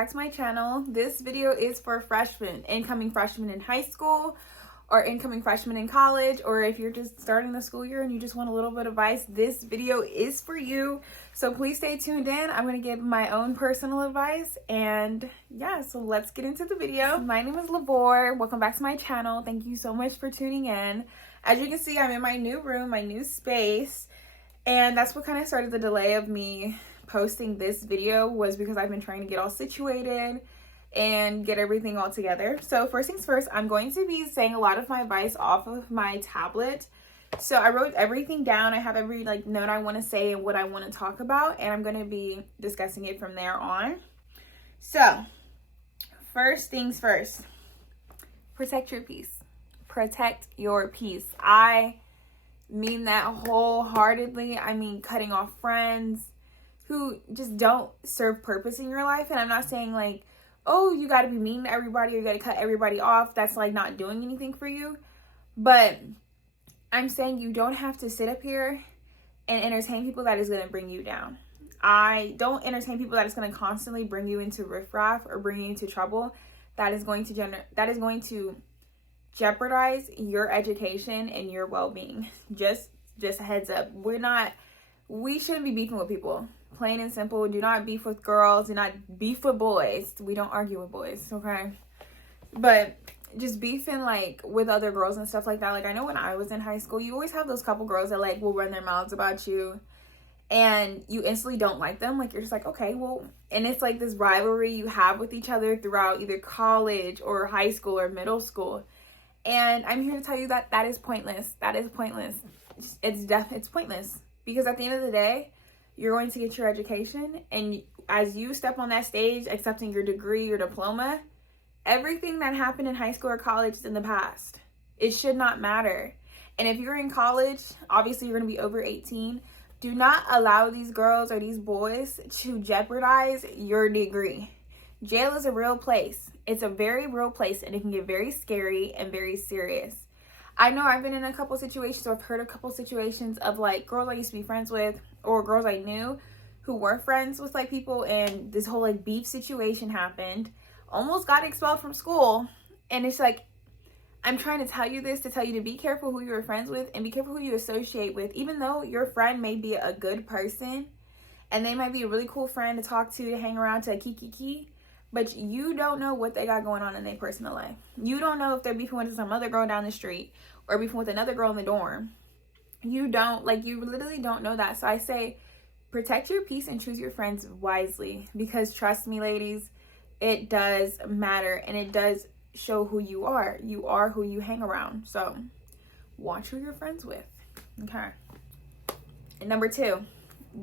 back to my channel. This video is for freshmen, incoming freshmen in high school or incoming freshmen in college, or if you're just starting the school year and you just want a little bit of advice, this video is for you. So please stay tuned in. I'm going to give my own personal advice, and yeah, so let's get into the video. My name is Labor. Welcome back to my channel. Thank you so much for tuning in. As you can see, I'm in my new room, my new space, and that's what kind of started the delay of me posting this video, was because I've been trying to get all situated and get everything all together. So first things first, I'm going to be saying a lot of my advice off of my tablet. So I wrote everything down. I have every note I want to say and what I want to talk about, and I'm going to be discussing it from there on. So first things first, protect your peace. Protect your peace. I mean that wholeheartedly. I mean cutting off friends who just don't serve purpose in your life. And I'm not saying oh, you got to be mean to everybody or you got to cut everybody off. That's not doing anything for you. But I'm saying you don't have to sit up here and entertain people that is going to bring you down. I don't entertain people that is going to constantly bring you into riffraff or bring you into trouble. That is going to jeopardize your education and your well-being. Just a heads up. We shouldn't be beefing with people. Plain and simple. Do not beef with girls. Do not beef with boys. We don't argue with boys, okay? But just beefing with other girls and stuff like that. I know when I was in high school, you always have those couple girls that will run their mouths about you, and you instantly don't like them. You're just okay, well, and it's this rivalry you have with each other throughout either college or high school or middle school. And I'm here to tell you that is pointless. That is pointless. It's pointless, because at the end of the day, you're going to get your education, and as you step on that stage accepting your degree, your diploma, everything that happened in high school or college is in the past. It should not matter. And if you're in college, obviously you're going to be over 18. Do not allow these girls or these boys to jeopardize your degree. Jail is a real place. It's a very real place, and it can get very scary and very serious. I know I've been in a couple situations, or I've heard a couple situations of girls I used to be friends with, or girls I knew who were friends with people, and this whole beef situation happened. Almost got expelled from school. And it's I'm trying to tell you this to tell you to be careful who you're friends with and be careful who you associate with. Even though your friend may be a good person and they might be a really cool friend to talk to hang around, to kiki, but you don't know what they got going on in their personal life. You don't know if they're beefing with some other girl down the street or beefing with another girl in the dorm. You don't, you literally don't know that. So I say protect your peace and choose your friends wisely, because trust me, ladies, it does matter, and it does show who you are. You are who you hang around. So watch who you're friends with. Okay. And number 2,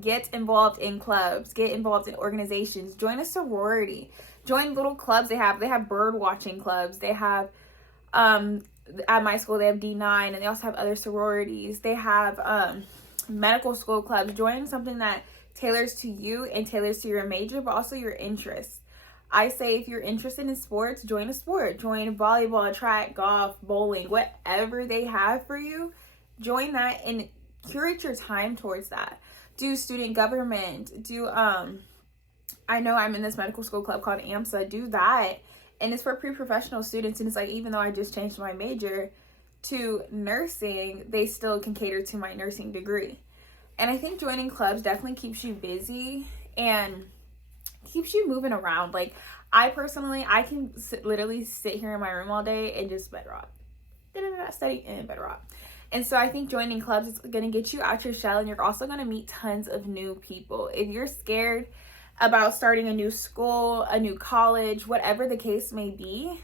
get involved in clubs. Get involved in organizations. Join a sorority. Join little clubs they have. They have bird watching clubs. They have, at my school, they have D9, and they also have other sororities. They have medical school clubs. Join something that tailors to you and tailors to your major, but also your interests. I say if you're interested in sports, join a sport. Join volleyball, track, golf, bowling, whatever they have for you. Join that and curate your time towards that. Do student government. Do, I know I'm in this medical school club called AMSA. Do that. And it's for pre-professional students. And it's even though I just changed my major to nursing, they still can cater to my nursing degree. And I think joining clubs definitely keeps you busy and keeps you moving around. I personally, I can literally sit here in my room all day and just bed rot. Study and bed rot. And so I think joining clubs is going to get you out your shell, and you're also going to meet tons of new people. If you're scared about starting a new school, a new college, whatever the case may be,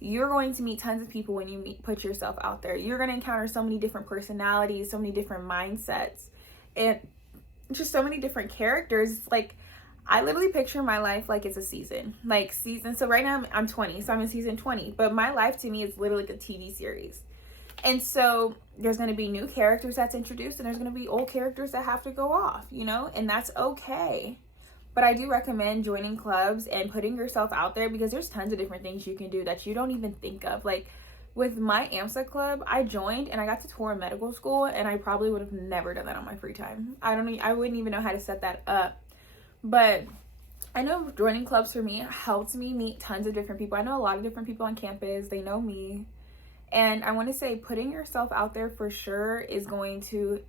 you're going to meet tons of people when you put yourself out there. You're going to encounter so many different personalities, so many different mindsets, and just so many different characters. I literally picture my life it's a season. So right now I'm 20, so I'm in season 20. But my life to me is literally a TV series. And so there's going to be new characters that's introduced, and there's going to be old characters that have to go off, and that's okay. But I do recommend joining clubs and putting yourself out there, because there's tons of different things you can do that you don't even think of. With my AMSA club, I joined and I got to tour medical school, and I probably would have never done that on my free time. I wouldn't even know how to set that up. But I know joining clubs for me helped me meet tons of different people. I know a lot of different people on campus. They know me. And I want to say putting yourself out there for sure is going to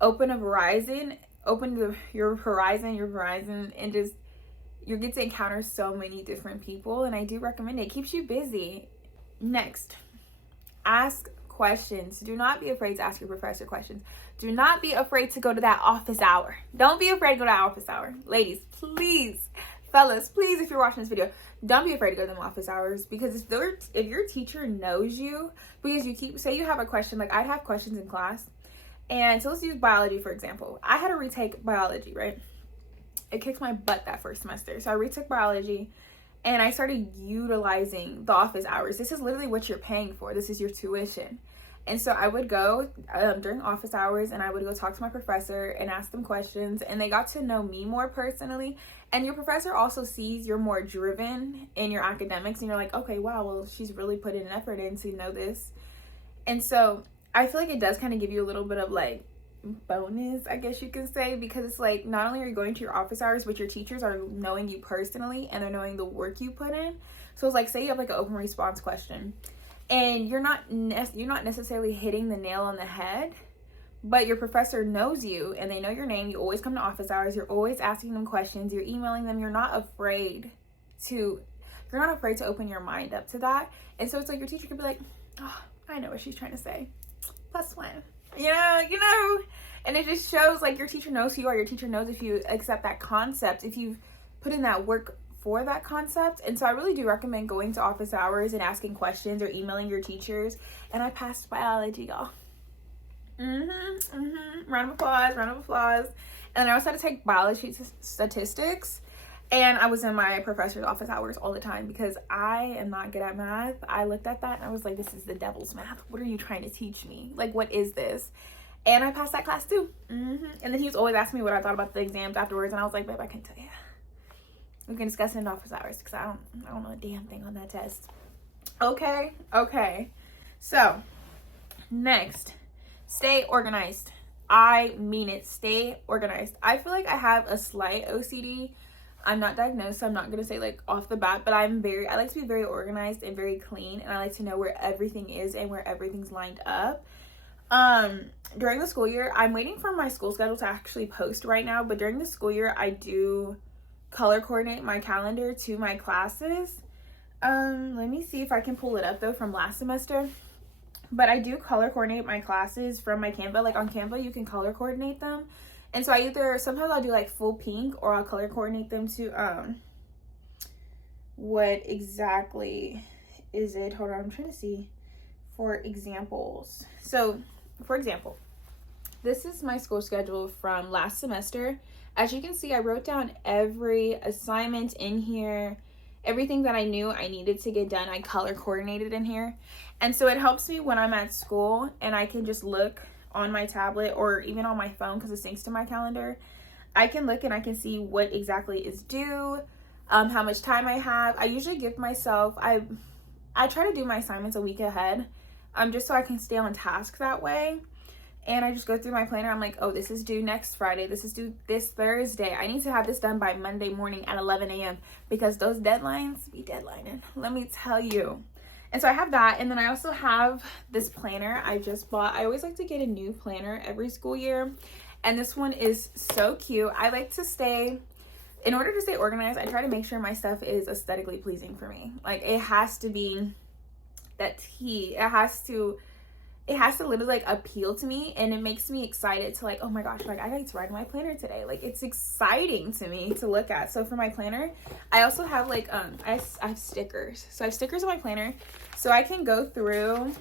open your horizon, and just you get to encounter so many different people. And I do recommend it. It keeps you busy. Next, ask questions. Do not be afraid to ask your professor questions. Do not be afraid to go to that office hour. Don't be afraid to go to that office hour. Ladies, please, fellas, please, if you're watching this video, don't be afraid to go to them office hours, because if your teacher knows you, because say you have a question, like I'd have questions in class, and so let's use biology for example. I had to retake biology, right? It kicked my butt that first semester. So I retook biology, and I started utilizing the office hours. This is literally what you're paying for. This is your tuition. And so I would go during office hours, and I would go talk to my professor and ask them questions, and they got to know me more personally. And your professor also sees you're more driven in your academics, and you're like, okay, wow, well, she's really putting an effort in to know this. And so I feel like it does kind of give you a little bit of like bonus, I guess you can say, because it's like not only are you going to your office hours, but your teachers are knowing you personally, and they're knowing the work you put in. So it's like, say you have like an open response question, and you're not necessarily hitting the nail on the head, but your professor knows you and they know your name. You always come to office hours. You're always asking them questions. You're emailing them. You're not afraid to open your mind up to that. And so it's like your teacher could be like, oh, I know what she's trying to say. +1. You know, and it just shows like your teacher knows who you are. Your teacher knows if you accept that concept, if you've put in that work for that concept. And so I really do recommend going to office hours and asking questions or emailing your teachers. And I passed biology, y'all. Round of applause. And I also had to take biology statistics, and I was in my professor's office hours all the time because I am not good at math. I looked at that and I was like, this is the devil's math. What are you trying to teach me? Like, what is this? And I passed that class too. And then he was always asking me what I thought about the exams afterwards, and I was like, babe, I can't tell you. We can discuss it in office hours because I don't know a damn thing on that test. Okay. So, next, stay organized. I mean it. Stay organized. I feel like I have a slight OCD. I'm not diagnosed, so I'm not going to say like off the bat, but I like to be very organized and very clean, and I like to know where everything is and where everything's lined up. During the school year, I'm waiting for my school schedule to actually post right now, but during the school year, I do color coordinate my calendar to my classes. Let me see if I can pull it up though from last semester. But I do color coordinate my classes from my Canva. Like on Canva, you can color coordinate them. And so sometimes I'll do like full pink, or I'll color coordinate them to, what exactly is it? Hold on, I'm trying to see for examples. So for example, this is my school schedule from last semester. As you can see, I wrote down every assignment in here. Everything that I knew I needed to get done, I color coordinated in here. And so it helps me when I'm at school and I can just look on my tablet or even on my phone because it syncs to my calendar. I can look and I can see what exactly is due, how much time I have. I usually give myself, I try to do my assignments a week ahead, just so I can stay on task that way. And I just go through my planner. I'm like, oh, this is due next Friday. This is due this Thursday. I need to have this done by Monday morning at 11 a.m. because those deadlines be deadlining. Let me tell you. And so I have that. And then I also have this planner I just bought. I always like to get a new planner every school year. And this one is so cute. I like to in order to stay organized, I try to make sure my stuff is aesthetically pleasing for me. Like it has to be that tea. It has to literally like appeal to me, and it makes me excited to like, oh my gosh, like I get to write my planner today. Like it's exciting to me to look at. So for my planner, I also have like I have stickers. So I have stickers on my planner, so I can go through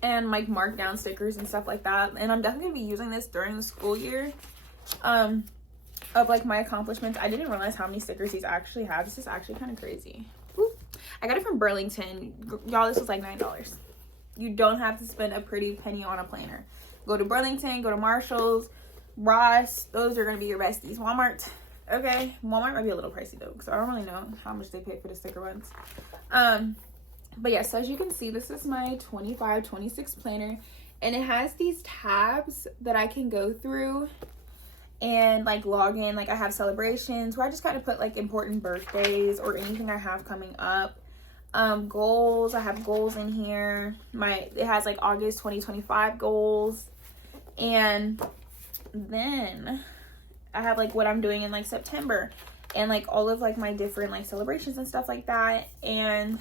and like mark down stickers and stuff like that. And I'm definitely gonna be using this during the school year of like my accomplishments. I didn't realize how many stickers these actually have. This is actually kind of crazy. Woo. I got it from Burlington, y'all. This was like $9. You don't have to spend a pretty penny on a planner. Go to Burlington, go to Marshall's, Ross. Those are going to be your besties. Walmart. Okay. Walmart might be a little pricey though, because I don't really know how much they pay for the sticker ones. But yeah, so as you can see, this is my 25-26 planner, and it has these tabs that I can go through and like log in, like I have celebrations where I just kind of put like important birthdays or anything I have coming up. Goals, I have goals in here. It has like August 2025 goals, and then I have like what I'm doing in like September, and like all of like my different like celebrations and stuff like that. And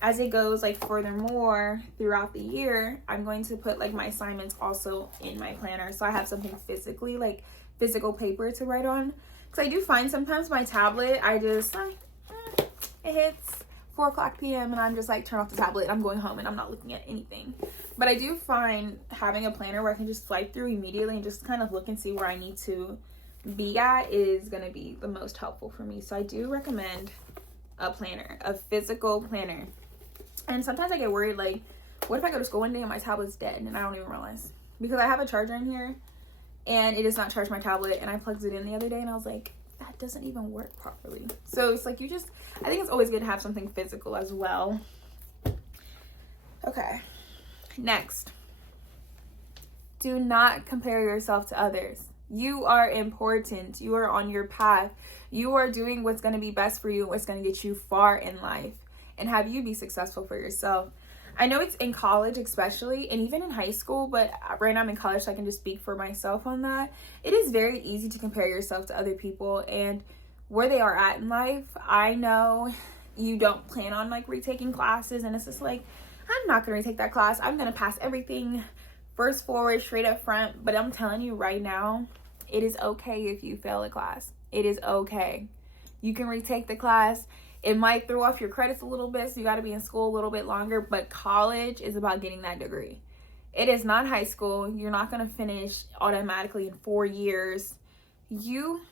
as it goes like furthermore throughout the year, I'm going to put like my assignments also in my planner, so I have something physically, like physical paper to write on. Because I do find sometimes my tablet, I just like it hits 4:00 p.m. and I'm just like, turn off the tablet, I'm going home and I'm not looking at anything. But I do find having a planner where I can just fly through immediately and just kind of look and see where I need to be at is going to be the most helpful for me. So I do recommend a planner, a physical planner. And sometimes I get worried, like, what if I go to school one day and my tablet's dead and I don't even realize? Because I have a charger in here and it does not charge my tablet, and I plugged it in the other day and I was like, that doesn't even work properly. So it's like, I think it's always good to have something physical as well. Okay, next, do not compare yourself to others. You are important. You are on your path. You are doing what's going to be best for you, what's going to get you far in life and have you be successful for yourself. I know it's in college especially, and even in high school, but right now I'm in college, so I can just speak for myself on that. It is very easy to compare yourself to other people and where they are at in life. I know you don't plan on like retaking classes, and it's just like, I'm not going to retake that class. I'm going to pass everything first forward, straight up front. But I'm telling you right now, it is okay if you fail a class. It is okay. You can retake the class. It might throw off your credits a little bit, so you got to be in school a little bit longer, but college is about getting that degree. It is not high school. You're not going to finish automatically in 4 years. You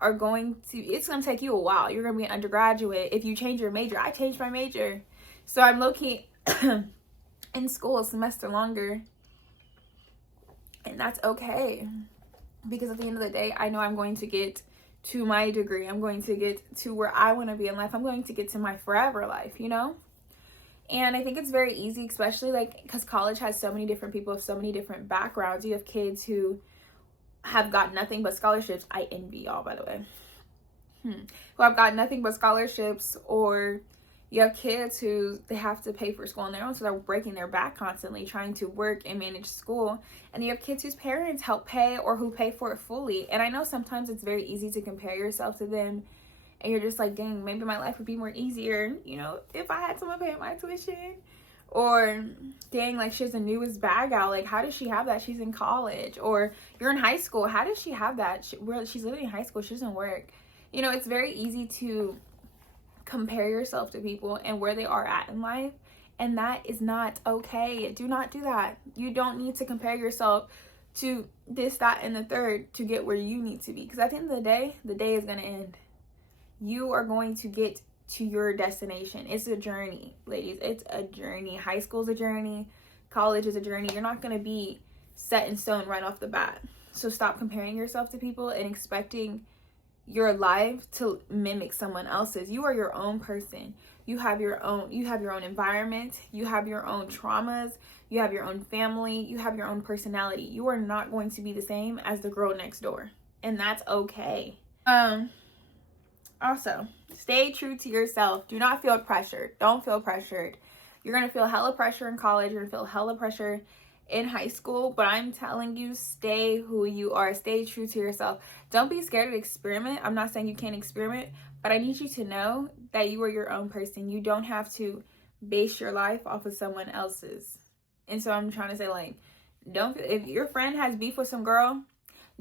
are going to, it's going to take you a while. You're going to be an undergraduate. If you change your major, I changed my major. So I'm low-key in school a semester longer, and that's okay. Because at the end of the day, I know I'm going to get to my degree. I'm going to get to where I want to be in life. I'm going to get to my forever life, you know? And I think it's very easy, especially like because college has so many different people with so many different backgrounds. You have kids who have got nothing but scholarships. I envy y'all, by the way. Who have got nothing but scholarships, or you have kids who they have to pay for school on their own, so they're breaking their back constantly trying to work and manage school. And you have kids whose parents help pay or who pay for it fully. And I know sometimes it's very easy to compare yourself to them, and you're just like, dang, maybe my life would be more easier, you know, if I had someone paying my tuition. Or dang, like she has the newest bag out, like how does she have that? She's in college. Or you're in high school, how does she have that? She's literally in high school, she doesn't work. You know, it's very easy to compare yourself to people and where they are at in life, and that is not okay. Do not do that. You don't need to compare yourself to this, that, and the third to get where you need to be, because at the end of the day is going to end. You are going to get to your destination. It's a journey, ladies. It's a journey. High school is a journey. College is a journey. You're not going to be set in stone right off the bat. So stop comparing yourself to people and expecting your life to mimic someone else's. You are your own person. You have your own environment. You have your own traumas. You have your own family. You have your own personality. You are not going to be the same as the girl next door, and that's okay. Also, stay true to yourself. Do not feel pressured. Don't feel pressured. You're going to feel hella pressure in college. You're going to feel hella pressure in high school, but I'm telling you, stay who you are. Stay true to yourself. Don't be scared to experiment. I'm not saying you can't experiment, but I need you to know that you are your own person. You don't have to base your life off of someone else's. And so I'm trying to say, like, if your friend has beef with some girl,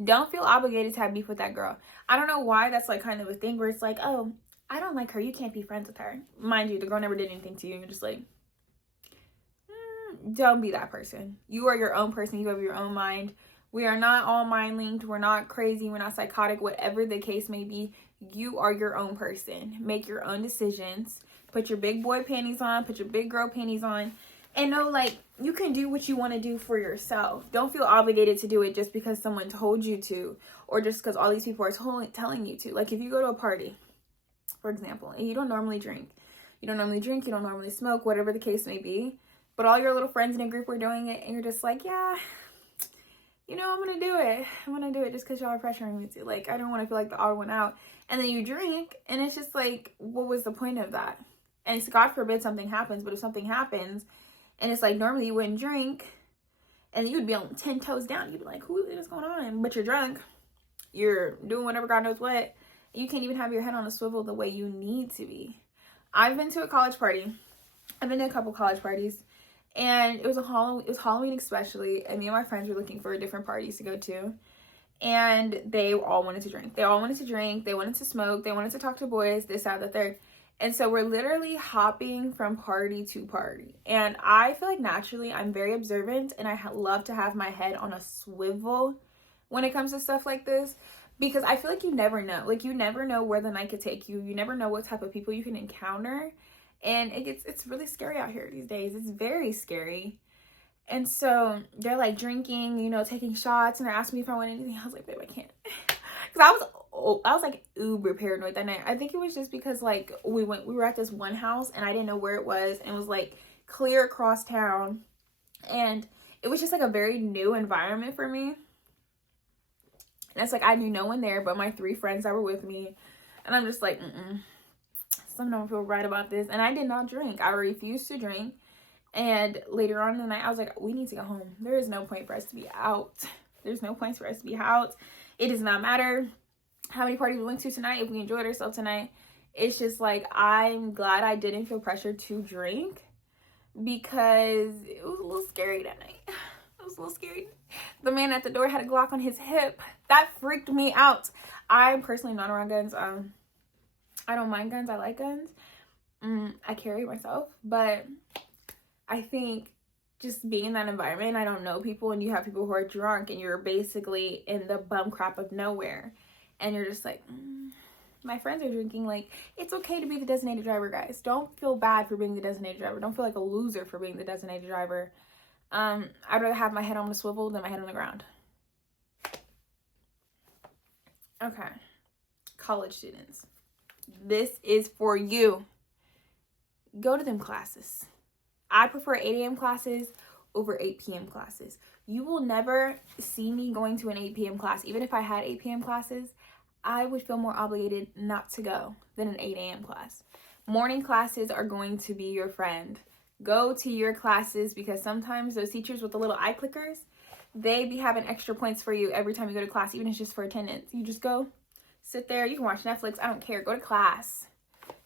don't feel obligated to have beef with that girl. I don't know why that's like kind of a thing where it's like, oh, I don't like her, you can't be friends with her. Mind you, the girl never did anything to you, and you're just like, don't be that person. You are your own person. You have your own mind. We are not all mind linked. We're not crazy. We're not psychotic. Whatever the case may be, you are your own person. Make your own decisions. Put your big boy panties on. Put your big girl panties on. And know, like, you can do what you want to do for yourself. Don't feel obligated to do it just because someone told you to, or just because all these people are telling you to. Like, if you go to a party, for example, and you don't normally drink, you don't normally smoke, whatever the case may be, but all your little friends in a group are doing it, and you're just like, yeah, you know, I'm gonna do it. I'm gonna do it just because y'all are pressuring me to. Like, I don't want to feel like the odd one out. And then you drink, and it's just like, what was the point of that? And it's God forbid something happens, but if something happens, and it's like, normally you wouldn't drink, and you would be on 10 toes down. You'd be like, who is going on? But you're drunk. You're doing whatever God knows what. You can't even have your head on a swivel the way you need to be. I've been to a college party. I've been to a couple college parties. And it was Halloween especially. And me and my friends were looking for different parties to go to. And they all wanted to drink. They all wanted to drink. They wanted to smoke. They wanted to talk to boys. This, that, the third. And so we're literally hopping from party to party. And I feel like naturally I'm very observant. And I love to have my head on a swivel when it comes to stuff like this. Because I feel like you never know. Like, you never know where the night could take you. You never know what type of people you can encounter. And it's really scary out here these days. It's very scary. And so they're like drinking, you know, taking shots, and they're asking me if I want anything. I was like, babe, I can't. Because I was like uber paranoid that night. I think it was just because like we were at this one house and I didn't know where it was, and it was like clear across town. And it was just like a very new environment for me. And it's like I knew no one there but my 3 friends that were with me. And I'm just like, something don't feel right about this. And I did not drink. I refused to drink. And later on in the night, I was like, we need to go home. There is no point for us to be out. There's no point for us to be out. It does not matter how many parties we went to tonight. If we enjoyed ourselves tonight, it's just like, I'm glad I didn't feel pressured to drink, because it was a little scary that night. It was a little scary. The man at the door had a Glock on his hip. That freaked me out. I'm personally not around guns. I don't mind guns. I like guns. I carry myself, but I think just being in that environment, I don't know people, and you have people who are drunk, and you're basically in the bum crap of nowhere, and you're just like, my friends are drinking. Like, it's okay to be the designated driver, guys. Don't feel bad for being the designated driver. Don't feel like a loser for being the designated driver. I'd rather have my head on the swivel than my head on the ground. Okay, college students, this is for you. Go to them classes. I prefer 8 a.m. classes over 8 p.m. classes. You will never see me going to an 8 p.m. class. Even if I had 8 p.m. classes, I would feel more obligated not to go than an 8 a.m. class. Morning classes are going to be your friend. Go to your classes, because sometimes those teachers with the little eye clickers, they be having extra points for you every time you go to class, even if it's just for attendance. You just go, sit there, you can watch Netflix, I don't care, go to class.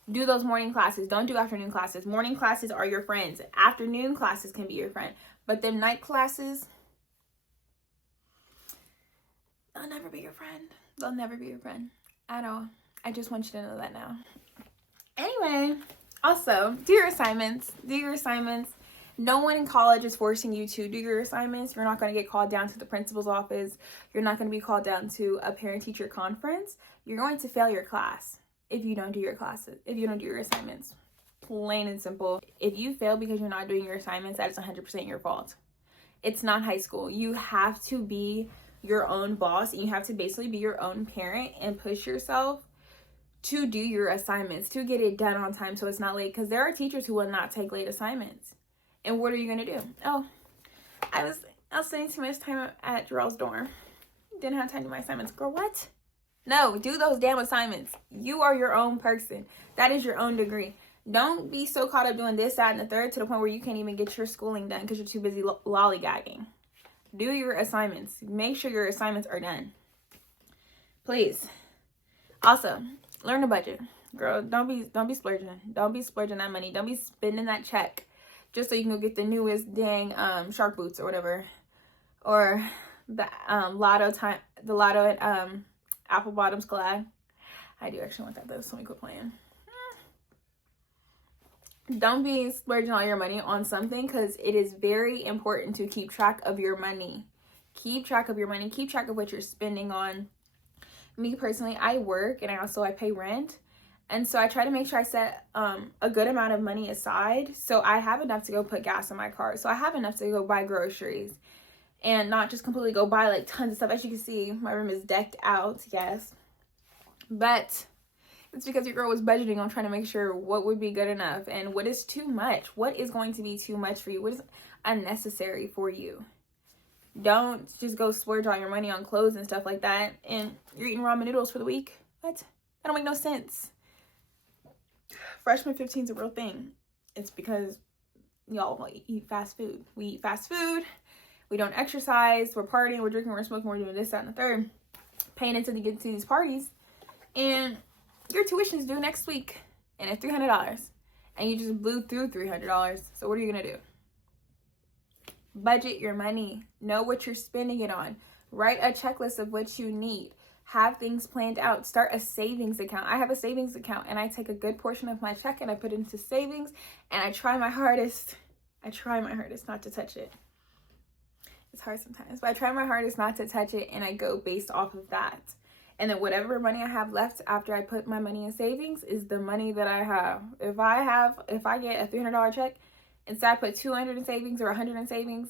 Do those morning classes. Don't do afternoon classes. Morning classes are your friends. Afternoon classes can be your friend. But them night classes, they'll never be your friend. They'll never be your friend at all. I just want you to know that now. Anyway, also, do your assignments. Do your assignments. No one in college is forcing you to do your assignments. You're not going to get called down to the principal's office. You're not going to be called down to a parent-teacher conference. You're going to fail your class if you don't do your classes, if you don't do your assignments. Plain and simple. If you fail because you're not doing your assignments, that is 100% your fault. It's not high school. You have to be your own boss, and you have to basically be your own parent and push yourself to do your assignments, to get it done on time so it's not late. Because there are teachers who will not take late assignments. And what are you going to do? Oh, I was spending too much time at Jarrell's dorm. Didn't have time to do my assignments. Girl, what? No, do those damn assignments. You are your own person. That is your own degree. Don't be so caught up doing this, that, and the third to the point where you can't even get your schooling done because you're too busy lollygagging. Do your assignments. Make sure your assignments are done. Please. Also, learn to budget. Girl, don't be splurging. Don't be splurging that money. Don't be spending that check just so you can go get the newest dang shark boots or whatever. Or the lotto at Apple Bottoms collab. I do actually want that though, so let me quit playing. Don't be splurging all your money on something, because it is very important to keep track of your money. Keep track of your money. Keep track of what you're spending on. Me personally, I work and I pay rent. And so I try to make sure I set a good amount of money aside, so I have enough to go put gas in my car. So I have enough to go buy groceries. And not just completely go buy like tons of stuff. As you can see, my room is decked out, yes. But it's because your girl was budgeting on trying to make sure what would be good enough and what is too much. What is going to be too much for you? What is unnecessary for you? Don't just go splurge all your money on clothes and stuff like that, and you're eating ramen noodles for the week. What? That don't make no sense. Freshman 15 is a real thing. It's because y'all eat fast food. We eat fast food. We don't exercise. We're partying. We're drinking. We're smoking. We're doing this, that, and the third. Paying until you get to these parties, and your tuition is due next week, and it's $300, and you just blew through $300. So what are you gonna do? Budget your money. Know what you're spending it on. Write a checklist of what you need. Have things planned out. Start a savings account. I have a savings account, and I take a good portion of my check and I put it into savings, and I try my hardest. Not to touch it. It's hard sometimes, but I try my hardest not to touch it, and I go based off of that. And then whatever money I have left after I put my money in savings is the money that I have. If I get a $300 check, instead I put 200 in savings or 100 in savings,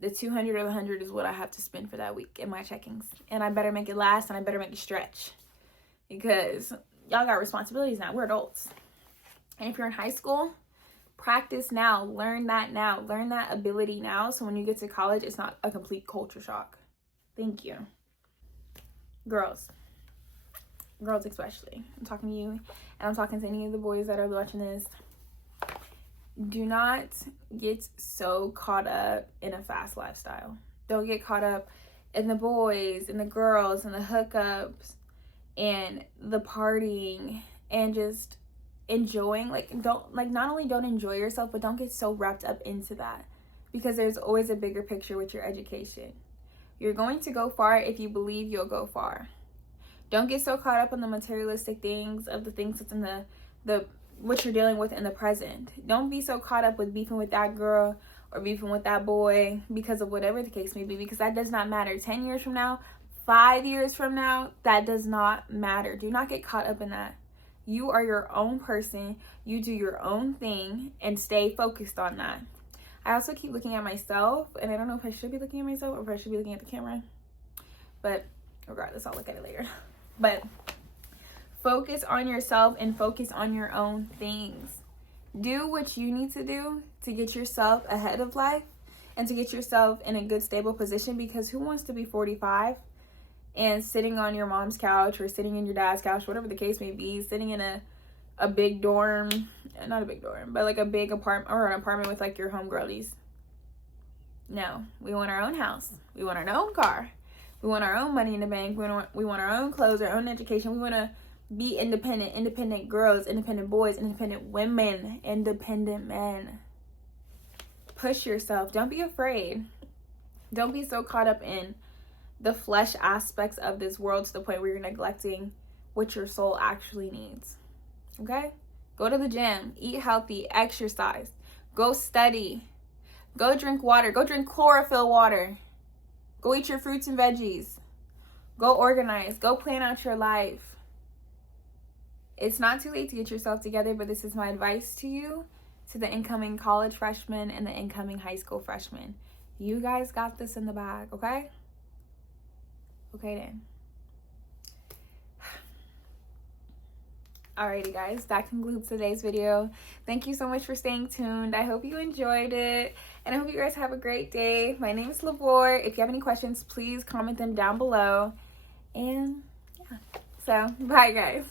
the 200 or the 100 is what I have to spend for that week in my checkings. And I better make it last, and I better make it stretch, because y'all got responsibilities now. We're adults. And if you're in high school, practice now. Learn that now. Learn that ability now, so when you get to college, it's not a complete culture shock. Thank you. Girls especially. I'm talking to you, and I'm talking to any of the boys that are watching this. Do not get so caught up in a fast lifestyle. Don't get caught up in the boys and the girls and the hookups and the partying and just enjoying. Not only don't enjoy yourself, but don't get so wrapped up into that, because there's always a bigger picture with your education. You're going to go far if you believe you'll go far. Don't get so caught up on the materialistic things of the things that's in the what you're dealing with in the present. Don't be so caught up with beefing with that girl or beefing with that boy because of whatever the case may be, because that does not matter. 10 years from now, 5 years from now, that does not matter. Do not get caught up in that. You are your own person. You do your own thing, and stay focused on that. I also keep looking at myself, and I don't know if I should be looking at myself or if I should be looking at the camera. But regardless, I'll look at it later. But focus on yourself and focus on your own things. Do what you need to do to get yourself ahead of life and to get yourself in a good, stable position, because who wants to be 45 and sitting on your mom's couch or sitting in your dad's couch, whatever the case may be, sitting in a big dorm, not a big dorm, but like a big apartment, or an apartment with like your homegirlies. No, we want our own house. We want our own car. We want our own money in the bank. We want our own clothes, our own education. We want to be independent girls, independent boys, independent women, independent men. Push yourself. Don't be afraid. Don't be so caught up in the flesh aspects of this world to the point where you're neglecting what your soul actually needs. Okay? Go to the gym, eat healthy, exercise, go study, go drink water, go drink chlorophyll water, go eat your fruits and veggies, go organize, go plan out your life. It's not too late to get yourself together, but this is my advice to you, to the incoming college freshmen and the incoming high school freshmen. You guys got this in the bag, okay? Okay then. Alrighty guys, that concludes today's video. Thank you so much for staying tuned. I hope you enjoyed it, and I hope you guys have a great day. My name is Lavore. If you have any questions, please comment them down below. And yeah, so bye guys.